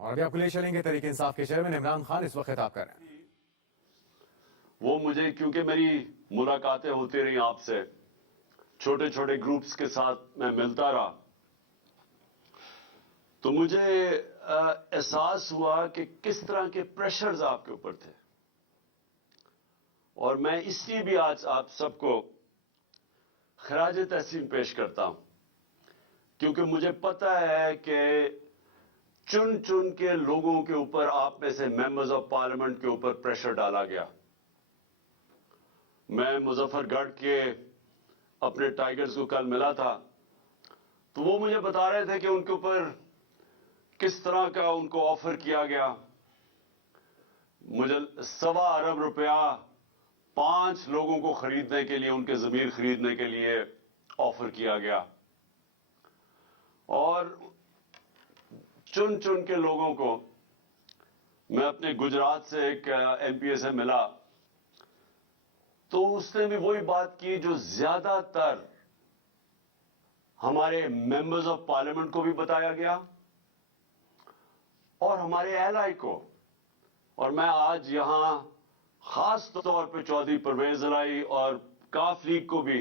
اور ابھی آپ کو لے چلیں گے تحریک انصاف کے چیئرمین عمران خان اس وقت خطاب کر رہے ہیں. وہ مجھے کیونکہ میری ملاقاتیں ہوتی رہی آپ سے، چھوٹے چھوٹے گروپس کے ساتھ میں ملتا رہا، تو مجھے احساس ہوا کہ کس طرح کے پریشرز آپ کے اوپر تھے. اور میں اس لیے بھی آج آپ سب کو خراج تحسین پیش کرتا ہوں کیونکہ مجھے پتہ ہے کہ چن چن کے لوگوں کے اوپر، آپ میں سے ممبرز آف پارلیمنٹ کے اوپر پریشر ڈالا گیا. میں مظفر گڑھ کے اپنے ٹائیگرز کو کل ملا تھا تو وہ مجھے بتا رہے تھے کہ ان کے اوپر کس طرح کا ان کو آفر کیا گیا. مجھے 1.25 ارب روپیہ 5 لوگوں کو خریدنے کے لیے، ان کے ضمیر خریدنے کے لیے آفر کیا گیا. اور چن چن کے لوگوں کو، میں اپنے گجرات سے ایک ایم پی اے سے ملا تو اس نے بھی وہی بات کی جو زیادہ تر ہمارے ممبرز آف پارلیمنٹ کو بھی بتایا گیا اور ہمارے ایلائی کو. اور میں آج یہاں خاص طور پہ چودھری پرویز الہی اور کاف لیگ کو بھی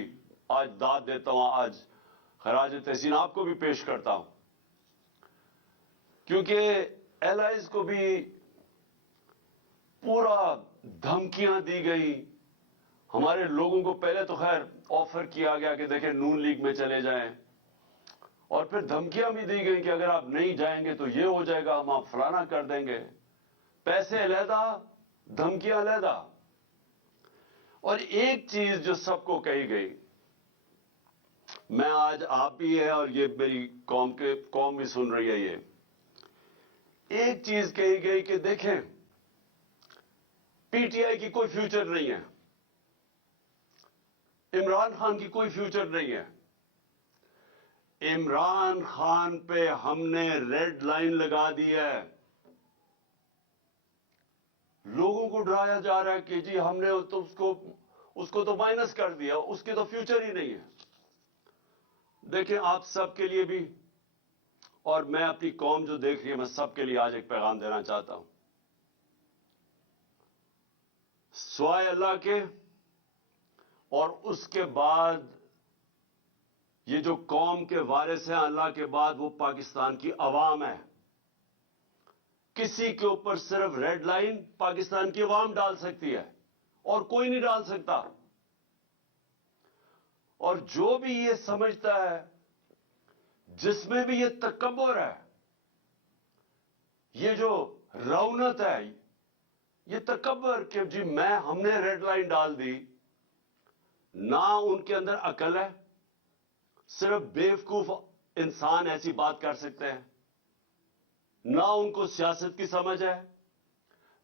آج داد دیتا ہوں، آج خراج تحسین آپ کو بھی پیش کرتا ہوں کیونکہ ایلائز کو بھی پورا دھمکیاں دی گئی. ہمارے لوگوں کو پہلے تو خیر آفر کیا گیا کہ دیکھیں نون لیگ میں چلے جائیں، اور پھر دھمکیاں بھی دی گئی کہ اگر آپ نہیں جائیں گے تو یہ ہو جائے گا، ہم آپ فلانا کر دیں گے. پیسے علیحدہ، دھمکیاں علیحدہ. اور ایک چیز جو سب کو کہی گئی، میں آج آپ بھی ہے اور یہ میری قوم بھی سن رہی ہے، ایک چیز کہی گئی کہ دیکھیں پی ٹی آئی کی کوئی فیوچر نہیں ہے، عمران خان کی کوئی فیوچر نہیں ہے. عمران خان پہ ہم نے ریڈ لائن لگا دی ہے. لوگوں کو ڈرایا جا رہا ہے کہ جی ہم نے تو اس کو تو مائنس کر دیا، اس کی تو فیوچر ہی نہیں ہے. دیکھیں آپ سب کے لیے بھی، اور میں اپنی قوم جو دیکھ رہی ہے، میں سب کے لیے آج ایک پیغام دینا چاہتا ہوں. سوائے اللہ کے اور اس کے بعد یہ جو قوم کے وارث ہیں اللہ کے بعد، وہ پاکستان کی عوام ہے. کسی کے اوپر صرف ریڈ لائن پاکستان کی عوام ڈال سکتی ہے اور کوئی نہیں ڈال سکتا. اور جو بھی یہ سمجھتا ہے، جس میں بھی یہ تکبر ہے، یہ جو رونت ہے، یہ تکبر کہ جی ہم نے ریڈ لائن ڈال دی، نہ ان کے اندر عقل ہے. صرف بیوقوف انسان ایسی بات کر سکتے ہیں. نہ ان کو سیاست کی سمجھ ہے،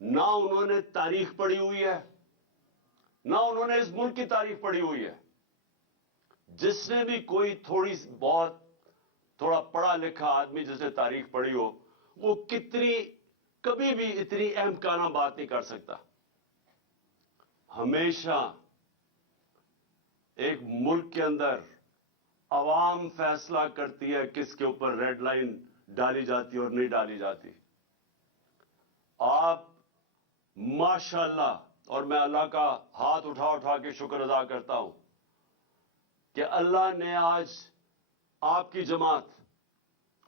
نہ انہوں نے تاریخ پڑھی ہوئی ہے، نہ انہوں نے اس ملک کی تاریخ پڑھی ہوئی ہے. جس نے بھی کوئی تھوڑا پڑھا لکھا آدمی جس نے تاریخ پڑھی ہو، وہ کبھی بھی اتنی اہم کانہ بات نہیں کر سکتا. ہمیشہ ایک ملک کے اندر عوام فیصلہ کرتی ہے کس کے اوپر ریڈ لائن ڈالی جاتی اور نہیں ڈالی جاتی. آپ ماشاءاللہ، اور میں اللہ کا ہاتھ اٹھا کے شکر ادا کرتا ہوں کہ اللہ نے آج آپ کی جماعت،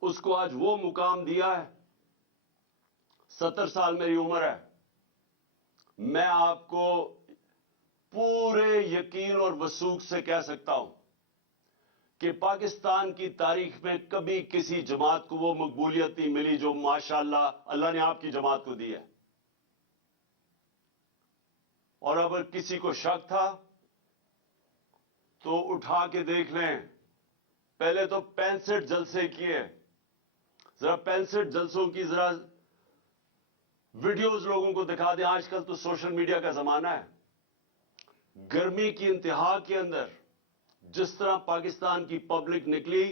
اس کو آج وہ مقام دیا ہے. 70 سال میری عمر ہے. میں آپ کو پورے یقین اور وثوق سے کہہ سکتا ہوں کہ پاکستان کی تاریخ میں کبھی کسی جماعت کو وہ مقبولیت نہیں ملی جو ماشاءاللہ اللہ نے آپ کی جماعت کو دی ہے. اور اگر کسی کو شک تھا تو اٹھا کے دیکھ لیں، پہلے تو 65 جلسے کیے، ذرا 65 جلسوں کی ذرا ویڈیوز لوگوں کو دکھا دیں. آج کل تو سوشل میڈیا کا زمانہ ہے. گرمی کی انتہا کے اندر جس طرح پاکستان کی پبلک نکلی،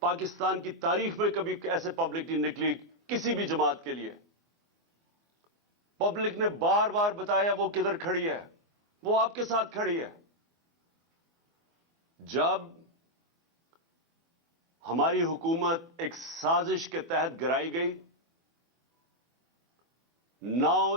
پاکستان کی تاریخ میں کبھی ایسے پبلک نہیں نکلی کسی بھی جماعت کے لیے. پبلک نے بار بار بتایا وہ کدھر کھڑی ہے، وہ آپ کے ساتھ کھڑی ہے. جب ہماری حکومت ایک سازش کے تحت گرائی گئی، 9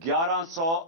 1100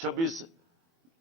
26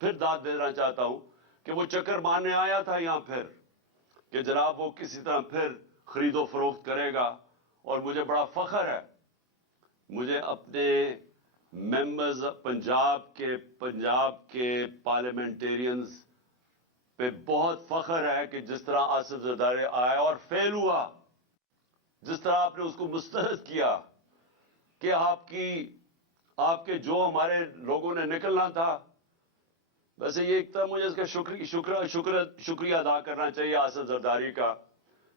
پھر داد دینا چاہتا ہوں کہ وہ چکر مارنے آیا تھا یہاں پھر کہ جناب وہ کسی طرح پھر خرید و فروخت کرے گا. اور مجھے بڑا فخر ہے, مجھے اپنے ممبرز پنجاب کے پارلیمنٹیرینز پہ بہت فخر ہے کہ جس طرح آصف زرداری آیا اور فیل ہوا, جس طرح آپ نے اس کو مسترد کیا کہ آپ کے جو ہمارے لوگوں نے نکلنا تھا. ویسے یہ ایک طرح مجھے اس کا شکریہ ادا کرنا چاہیے آصف زرداری کا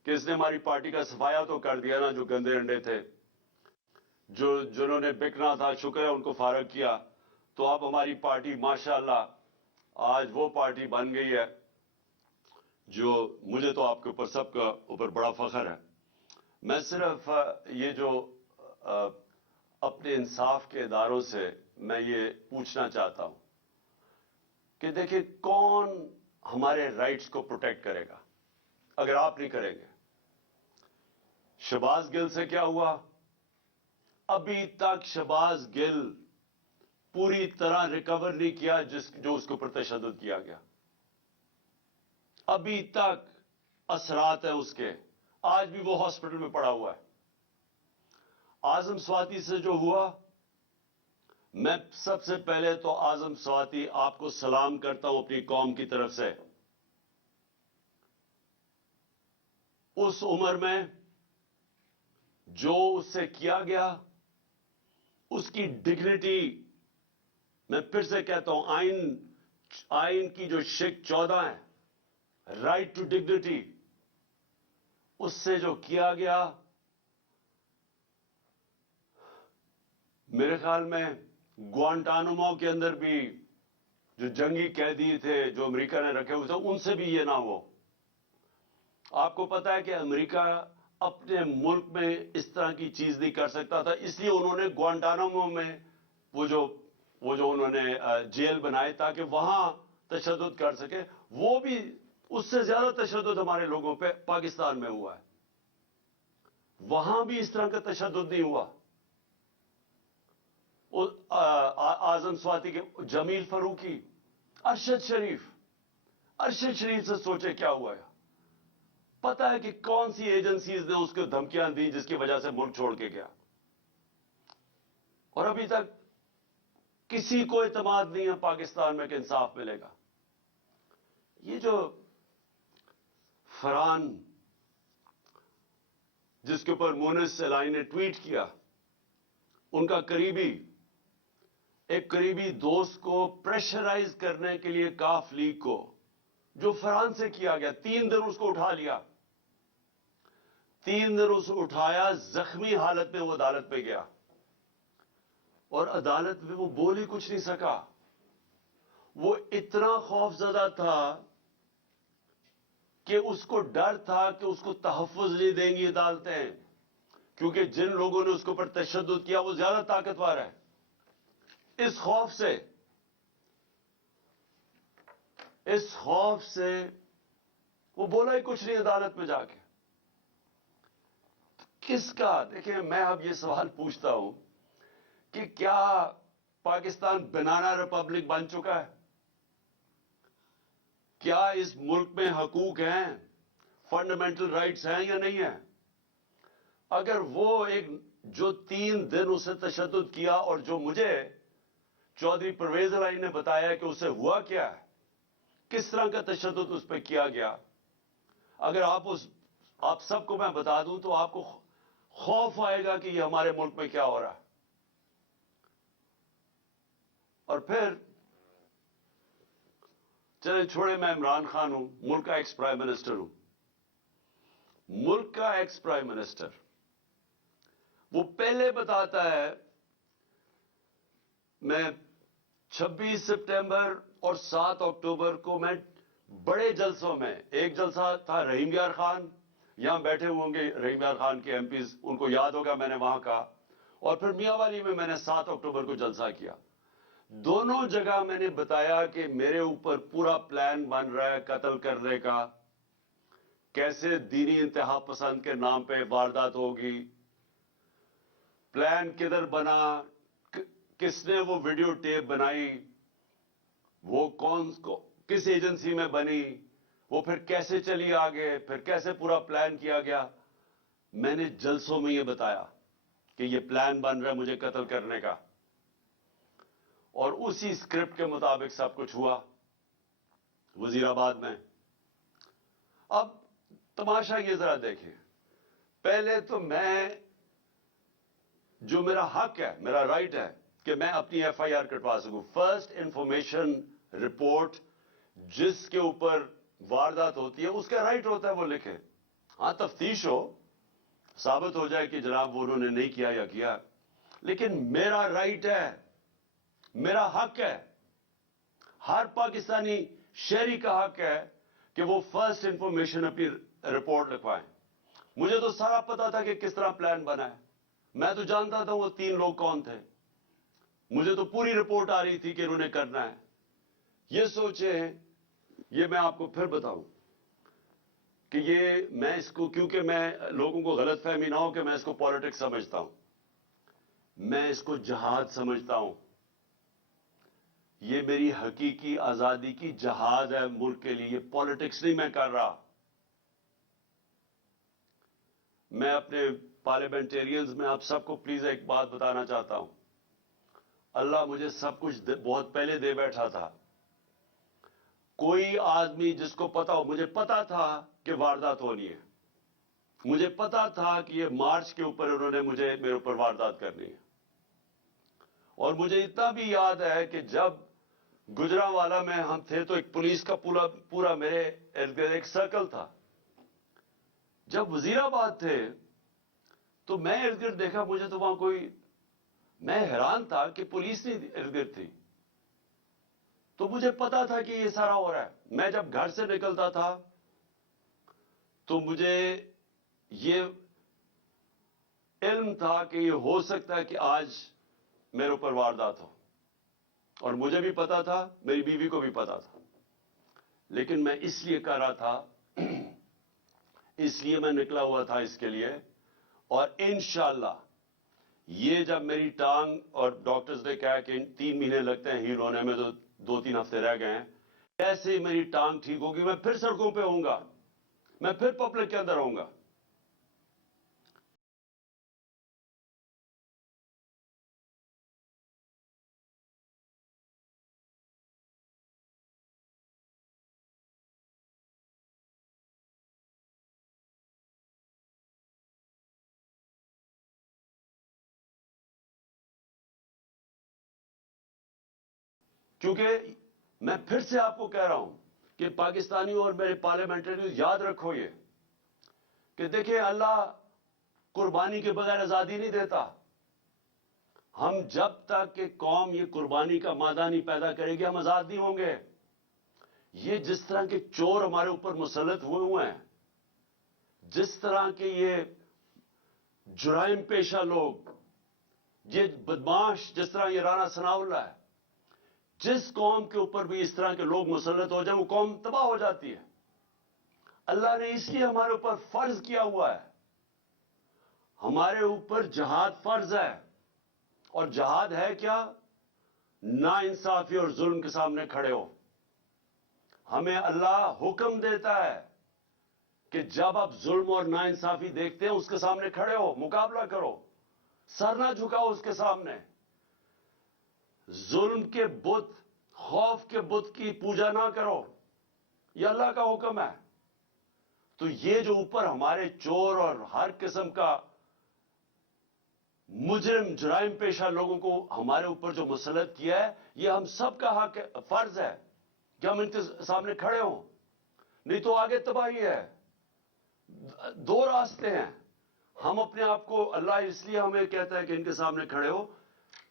کہ اس نے ہماری پارٹی کا صفایا تو کر دیا نا, جو گندے انڈے تھے, جنہوں نے بکنا تھا, شکر ہے ان کو فارغ کیا. تو اب ہماری پارٹی ماشاءاللہ آج وہ پارٹی بن گئی ہے جو مجھے تو آپ کے اوپر سب کا اوپر بڑا فخر ہے. میں صرف یہ جو اپنے انصاف کے اداروں سے میں یہ پوچھنا چاہتا ہوں کہ دیکھیں کون ہمارے رائٹس کو پروٹیکٹ کرے گا اگر آپ نہیں کریں گے. شہباز گل سے کیا ہوا؟ ابھی تک شہباز گل پوری طرح ریکور نہیں کیا جو اس کے اوپر تشدد کیا گیا. ابھی تک اثرات ہیں اس کے, آج بھی وہ ہاسپٹل میں پڑا ہوا ہے. اعظم سواتی سے جو ہوا, میں سب سے پہلے تو اعظم سواتی آپ کو سلام کرتا ہوں اپنی قوم کی طرف سے. اس عمر میں جو اس سے کیا گیا, اس کی ڈگنیٹی, میں پھر سے کہتا ہوں آئین کی جو شک 14 ہے, رائٹ ٹو ڈگنیٹی, اس سے جو کیا گیا, میرے خیال میں گوانٹانامو کے اندر بھی جو جنگی قیدی تھے جو امریکہ نے رکھے ہوئے تھے, ان سے بھی یہ نہ ہو. آپ کو پتا ہے کہ امریکہ اپنے ملک میں اس طرح کی چیز نہیں کر سکتا تھا, اس لیے انہوں نے گوانٹانامو میں وہ جو انہوں نے جیل بنائے تاکہ وہاں تشدد کر سکے. وہ بھی اس سے زیادہ تشدد ہمارے لوگوں پہ پاکستان میں ہوا ہے. وہاں بھی اس طرح کا تشدد نہیں ہوا. اعظم سواتی کے جمیل فاروقی, ارشد شریف سے سوچے کیا ہوا ہے. پتا ہے کہ کون سی ایجنسیز نے اس کو دھمکیاں دی جس کی وجہ سے ملک چھوڑ کے گیا, اور ابھی تک کسی کو اعتماد نہیں ہے پاکستان میں کہ انصاف ملے گا. یہ جو فرحان جس کے اوپر مونس سلائی نے ٹویٹ کیا, ان کا ایک قریبی دوست کو پریشرائز کرنے کے لیے کاف لیگ کو, جو فرحان سے کیا گیا, 3 دن اس کو اٹھا لیا, 3 دن اس کو اٹھایا, زخمی حالت میں وہ عدالت پہ گیا, اور عدالت میں وہ بول ہی کچھ نہیں سکا. وہ اتنا خوف زدہ تھا کہ اس کو ڈر تھا کہ اس کو تحفظ نہیں دیں گی عدالتیں, کیونکہ جن لوگوں نے اس کے اوپر تشدد کیا وہ زیادہ طاقتور ہے. اس خوف سے وہ بولا ہی کچھ نہیں عدالت میں جا کے. کس کا؟ دیکھیں, میں اب یہ سوال پوچھتا ہوں کہ کیا پاکستان بنانا ریپبلک بن چکا ہے؟ کیا اس ملک میں حقوق ہیں, فنڈامنٹل رائٹس ہیں یا نہیں ہیں؟ اگر وہ ایک جو 3 دن اسے تشدد کیا, اور جو مجھے چودھری پرویز الہی نے بتایا کہ اسے ہوا کیا ہے, کس طرح کا تشدد اس پہ کیا گیا, اگر آپ سب کو میں بتا دوں تو آپ کو خوف آئے گا کہ یہ ہمارے ملک میں کیا ہو رہا ہے. اور پھر چلے چھوڑے, میں عمران خان ہوں, ملک کا ایکس پرائم منسٹر ہوں. ملک کا ایکس پرائم منسٹر وہ پہلے بتاتا ہے, میں 26 سپٹمبر اور 7 اکتوبر کو میں بڑے جلسوں میں, ایک جلسہ تھا رحیم یار خان, یہاں بیٹھے ہوں گے رحیم یار خان کے MPs, ان کو یاد ہوگا میں نے وہاں کہا, اور پھر میاں والی میں نے 7 اکتوبر کو جلسہ کیا. دونوں جگہ میں نے بتایا کہ میرے اوپر پورا پلان بن رہا ہے قتل کرنے کا, کیسے دینی انتہا پسند کے نام پہ واردات ہوگی, پلان کدھر بنا, کس نے وہ ویڈیو ٹیپ بنائی, وہ کس ایجنسی میں بنی, وہ پھر کیسے چلی آگے, پھر کیسے پورا پلان کیا گیا. میں نے جلسوں میں یہ بتایا کہ یہ پلان بن رہا ہے مجھے قتل کرنے کا, اور اسی اسکرپٹ کے مطابق سب کچھ ہوا وزیر آباد میں. اب تماشا یہ ذرا دیکھیں, پہلے تو میں, جو میرا حق ہے, میرا رائٹ ہے کہ میں اپنی ایف آئی آر کٹوا سکوں, فرسٹ انفارمیشن رپورٹ جس کے اوپر واردات ہوتی ہے اس کا رائٹ ہوتا ہے وہ لکھے. ہاں تفتیش ہو, ثابت ہو جائے کہ جناب وہ انہوں نے نہیں کیا یا کیا, لیکن میرا رائٹ ہے, میرا حق ہے, ہر پاکستانی شہری کا حق ہے کہ وہ فرسٹ انفارمیشن اپنی رپورٹ لکھوائیں. مجھے تو سارا پتا تھا کہ کس طرح پلان بنا ہے, میں تو جانتا تھا وہ 3 لوگ کون تھے, مجھے تو پوری رپورٹ آ رہی تھی کہ انہوں نے کرنا ہے. یہ سوچیں, یہ میں آپ کو پھر بتاؤں کہ یہ میں اس کو, کیونکہ میں لوگوں کو غلط فہمی نہ ہو کہ میں اس کو پالیٹکس سمجھتا ہوں, میں اس کو جہاد سمجھتا ہوں. یہ میری حقیقی آزادی کی جہاد ہے ملک کے لیے, یہ پالیٹکس نہیں میں کر رہا. میں اپنے پارلیمنٹیرینز میں آپ سب کو پلیز ایک بات بتانا چاہتا ہوں, اللہ مجھے سب کچھ بہت پہلے دے بیٹھا تھا. کوئی آدمی جس کو پتا ہو, مجھے پتا تھا کہ واردات ہونی ہے, مجھے پتا تھا کہ یہ مارچ کے اوپر انہوں نے میرے اوپر واردات کرنی ہے. اور مجھے اتنا بھی یاد ہے کہ جب گجرانوالہ میں ہم تھے تو ایک پولیس کا پورا میرے ارد گرد ایک سرکل تھا. جب وزیر آباد تھے تو میں ارد گرد دیکھا, مجھے تو وہاں کوئی, میں حیران تھا کہ پولیس نہیں ارد گرد تھی. تو مجھے پتا تھا کہ یہ سارا ہو رہا ہے. میں جب گھر سے نکلتا تھا تو مجھے یہ علم تھا کہ یہ ہو سکتا ہے کہ آج میرے اوپر واردات ہو, اور مجھے بھی پتا تھا, میری بیوی کو بھی پتا تھا, لیکن میں اس لیے کر رہا تھا, اس لیے میں نکلا ہوا تھا اس کے لیے. اور انشاءاللہ یہ جب میری ٹانگ, اور ڈاکٹرز نے کہا کہ 3 مہینے لگتے ہیں ہیل ہونے میں, تو 2-3 ہفتے رہ گئے ہیں, ایسے ہی میری ٹانگ ٹھیک ہوگی, میں پھر سڑکوں پہ ہوں گا, میں پھر پبلک کے اندر ہوں گا. کیونکہ میں پھر سے آپ کو کہہ رہا ہوں کہ پاکستانیوں اور میرے پارلیمنٹریز یاد رکھو یہ کہ دیکھیں, اللہ قربانی کے بغیر آزادی نہیں دیتا. ہم جب تک کہ قوم یہ قربانی کا مادہ نہیں پیدا کرے گی, ہم آزاد نہیں ہوں گے. یہ جس طرح کے چور ہمارے اوپر مسلط ہوئے ہیں, جس طرح کے یہ جرائم پیشہ لوگ, یہ بدماش, جس طرح یہ رانا ثناء اللہ ہے, جس قوم کے اوپر بھی اس طرح کے لوگ مسلط ہو جائیں وہ قوم تباہ ہو جاتی ہے. اللہ نے اس لیے ہمارے اوپر فرض کیا ہوا ہے, ہمارے اوپر جہاد فرض ہے. اور جہاد ہے کیا؟ نا انصافی اور ظلم کے سامنے کھڑے ہو. ہمیں اللہ حکم دیتا ہے کہ جب آپ ظلم اور نا انصافی دیکھتے ہیں اس کے سامنے کھڑے ہو, مقابلہ کرو, سر نہ جھکاؤ اس کے سامنے. ظلم کے بت, خوف کے بت کی پوجا نہ کرو, یہ اللہ کا حکم ہے. تو یہ جو اوپر ہمارے چور اور ہر قسم کا مجرم جرائم پیشہ لوگوں کو ہمارے اوپر جو مسلط کیا ہے, یہ ہم سب کا حق ہے, فرض ہے کہ ہم ان کے سامنے کھڑے ہوں, نہیں تو آگے تباہی ہے. 2 راستے ہیں. ہم اپنے آپ کو, اللہ اس لیے ہمیں کہتا ہے کہ ان کے سامنے کھڑے ہو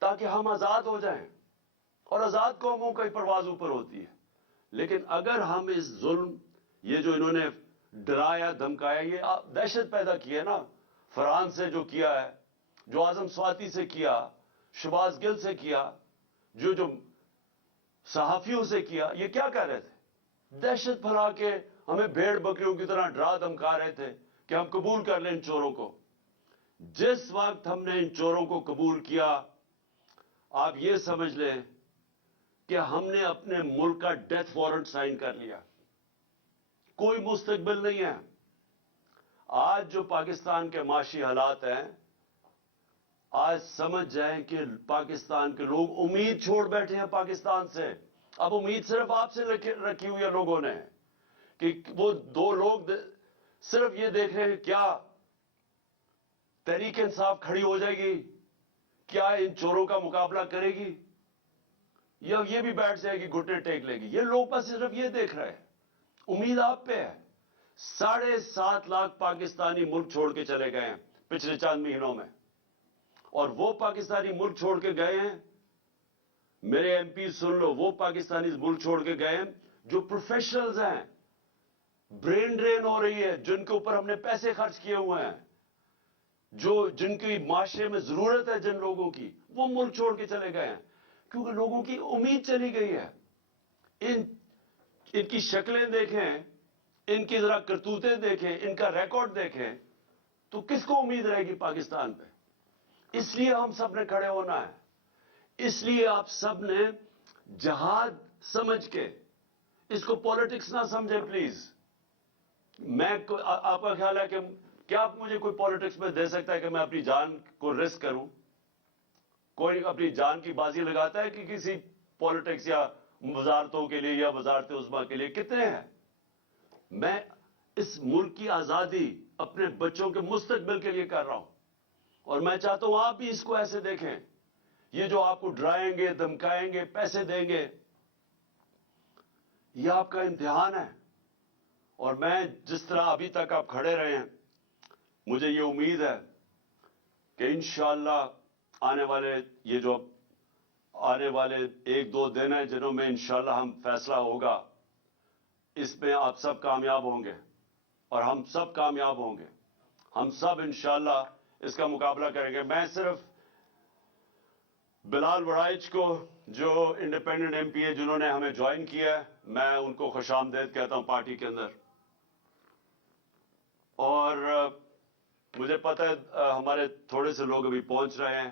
تاکہ ہم آزاد ہو جائیں, اور آزاد قوموں کا ہی پرواز اوپر ہوتی ہے. لیکن اگر ہم اس ظلم, یہ جو انہوں نے ڈرایا دھمکایا, یہ دہشت پیدا کی ہے نا, فرحان سے جو کیا ہے, جو اعظم سواتی سے کیا, شباز گل سے کیا, جو صحافیوں سے کیا, یہ کیا کہہ رہے تھے؟ دہشت پھیلا کے ہمیں بھیڑ بکریوں کی طرح ڈرا دھمکا رہے تھے کہ ہم قبول کر لیں ان چوروں کو. جس وقت ہم نے ان چوروں کو قبول کیا, آپ یہ سمجھ لیں کہ ہم نے اپنے ملک کا ڈیتھ وارنٹ سائن کر لیا. کوئی مستقبل نہیں ہے. آج جو پاکستان کے معاشی حالات ہیں، آج سمجھ جائیں کہ پاکستان کے لوگ امید چھوڑ بیٹھے ہیں پاکستان سے. اب امید صرف آپ سے رکھی ہوئی ہے لوگوں نے، کہ وہ دو لوگ صرف یہ دیکھ رہے ہیں کیا تحریک انصاف کھڑی ہو جائے گی، کیا ان چوروں کا مقابلہ کرے گی، یا یہ بھی بیٹھ جائے گی گھٹنے ٹیک لے گی. یہ لوگ بس صرف یہ دیکھ رہے ہیں. امید آپ پہ ہے. 7.5 لاکھ پاکستانی ملک چھوڑ کے چلے گئے ہیں پچھلے چند مہینوں میں، اور وہ پاکستانی ملک چھوڑ کے گئے ہیں، میرے ایم پی سن لو، وہ پاکستانی ملک چھوڑ کے گئے ہیں جو پروفیشنلز ہیں. برین ڈرین ہو رہی ہے، جن کے اوپر ہم نے پیسے خرچ کیے ہوئے ہیں، جن کی معاشرے میں ضرورت ہے جن لوگوں کی، وہ ملک چھوڑ کے چلے گئے ہیں کیونکہ لوگوں کی امید چلی گئی ہے. ان کی شکلیں دیکھیں، ان کی ذرا کرتوتیں دیکھیں، ان کا ریکارڈ دیکھیں، تو کس کو امید رہے گی پاکستان پہ؟ اس لیے ہم سب نے کھڑے ہونا ہے. اس لیے آپ سب نے جہاد سمجھ کے، اس کو پالیٹکس نہ سمجھے پلیز. آپ کا خیال ہے کہ کیا آپ مجھے کوئی پالیٹکس میں دے سکتا ہے کہ میں اپنی جان کو رسک کروں؟ کوئی اپنی جان کی بازی لگاتا ہے کہ کسی پالیٹکس یا وزارتوں کے لیے یا وزارت عظمیٰ کے لیے؟ کتنے ہیں؟ میں اس ملک کی آزادی اپنے بچوں کے مستقبل کے لیے کر رہا ہوں، اور میں چاہتا ہوں آپ بھی اس کو ایسے دیکھیں. یہ جو آپ کو ڈرائیں گے، دھمکائیں گے، پیسے دیں گے، یہ آپ کا امتحان ہے. اور میں جس طرح ابھی تک آپ کھڑے رہے ہیں، مجھے یہ امید ہے کہ انشاءاللہ آنے والے 1-2 دن ہیں جنہوں میں انشاءاللہ ہم فیصلہ ہوگا، اس میں آپ سب کامیاب ہوں گے اور ہم سب کامیاب ہوں گے. ہم سب انشاءاللہ اس کا مقابلہ کریں گے. میں صرف بلال وڑائچ کو، جو انڈیپینڈنٹ ایم پی ہے جنہوں نے ہمیں جوائن کیا ہے، میں ان کو خوش آمدید کہتا ہوں پارٹی کے اندر. اور مجھے پتہ ہے ہمارے تھوڑے سے لوگ ابھی پہنچ رہے ہیں،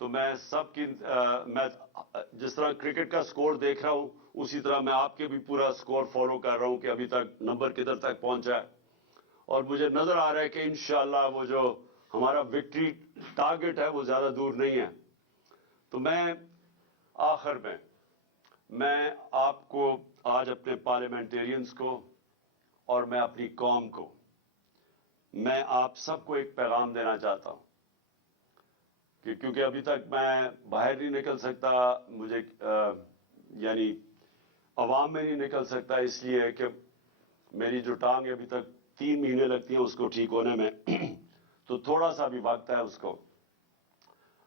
تو میں سب کی میں جس طرح کرکٹ کا سکور دیکھ رہا ہوں، اسی طرح میں آپ کے بھی پورا سکور فالو کر رہا ہوں کہ ابھی تک نمبر کدھر تک پہنچا ہے. اور مجھے نظر آ رہا ہے کہ انشاءاللہ وہ جو ہمارا وکٹری ٹارگٹ ہے وہ زیادہ دور نہیں ہے. تو میں آخر میں آپ کو آج اپنے پارلیمنٹیرینز کو اور میں اپنی قوم کو، میں آپ سب کو ایک پیغام دینا چاہتا ہوں کہ کیونکہ ابھی تک میں باہر نہیں نکل سکتا، مجھے یعنی عوام میں نہیں نکل سکتا، اس لیے کہ میری جو ٹانگ ہے ابھی تک 3 مہینے لگتی ہیں اس کو ٹھیک ہونے میں تو تھوڑا سا بھی وقت ہے اس کو.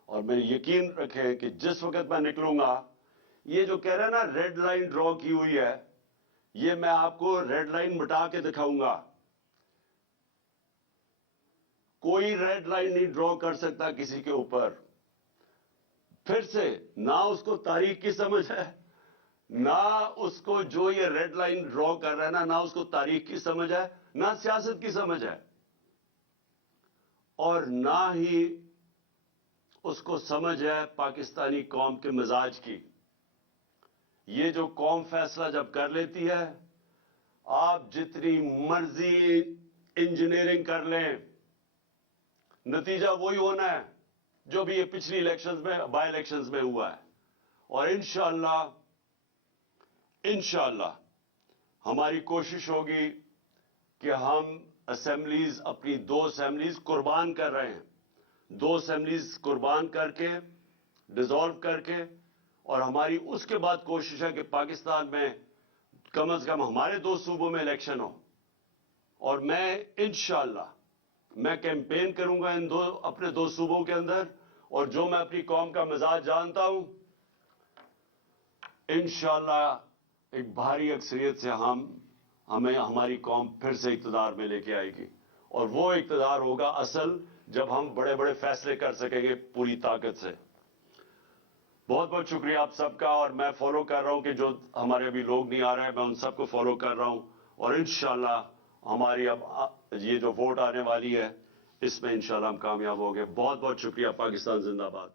اور میں یقین رکھیں کہ جس وقت میں نکلوں گا، یہ جو کہہ رہے ہیں نا ریڈ لائن ڈرا کی ہوئی ہے، یہ میں آپ کو ریڈ لائن مٹا کے دکھاؤں گا. کوئی ریڈ لائن نہیں ڈرا کر سکتا کسی کے اوپر. پھر سے نہ اس کو تاریخ کی سمجھ ہے، نہ اس کو جو یہ ریڈ لائن ڈرا کر رہا ہے نہ اس کو تاریخ کی سمجھ ہے، نہ سیاست کی سمجھ ہے، اور نہ ہی اس کو سمجھ ہے پاکستانی قوم کے مزاج کی. یہ جو قوم فیصلہ جب کر لیتی ہے، آپ جتنی مرضی انجینئرنگ کر لیں، نتیجہ وہی ہونا ہے جو بھی یہ پچھلی بائی الیکشنز میں ہوا ہے. اور انشاءاللہ ہماری کوشش ہوگی کہ ہم اسمبلیز، اپنی 2 اسمبلیز قربان کر رہے ہیں، 2 اسمبلیز قربان کر کے، ڈیزالو کر کے، اور ہماری اس کے بعد کوشش ہے کہ پاکستان میں کم از کم ہمارے 2 صوبوں میں الیکشن ہو. اور میں انشاءاللہ میں کیمپین کروں گا اپنے 2 صوبوں کے اندر، اور جو میں اپنی قوم کا مزاج جانتا ہوں، انشاءاللہ ایک بھاری اکثریت سے ہماری قوم پھر سے اقتدار میں لے کے آئے گی. اور وہ اقتدار ہوگا اصل جب ہم بڑے بڑے فیصلے کر سکیں گے پوری طاقت سے. بہت بہت شکریہ آپ سب کا. اور میں فالو کر رہا ہوں کہ جو ہمارے ابھی لوگ نہیں آ رہے ہیں، میں ان سب کو فالو کر رہا ہوں. اور انشاءاللہ ہماری اب یہ جو ووٹ آنے والی ہے، اس میں انشاءاللہ ہم کامیاب ہوں گے. بہت بہت شکریہ. پاکستان زندہ باد.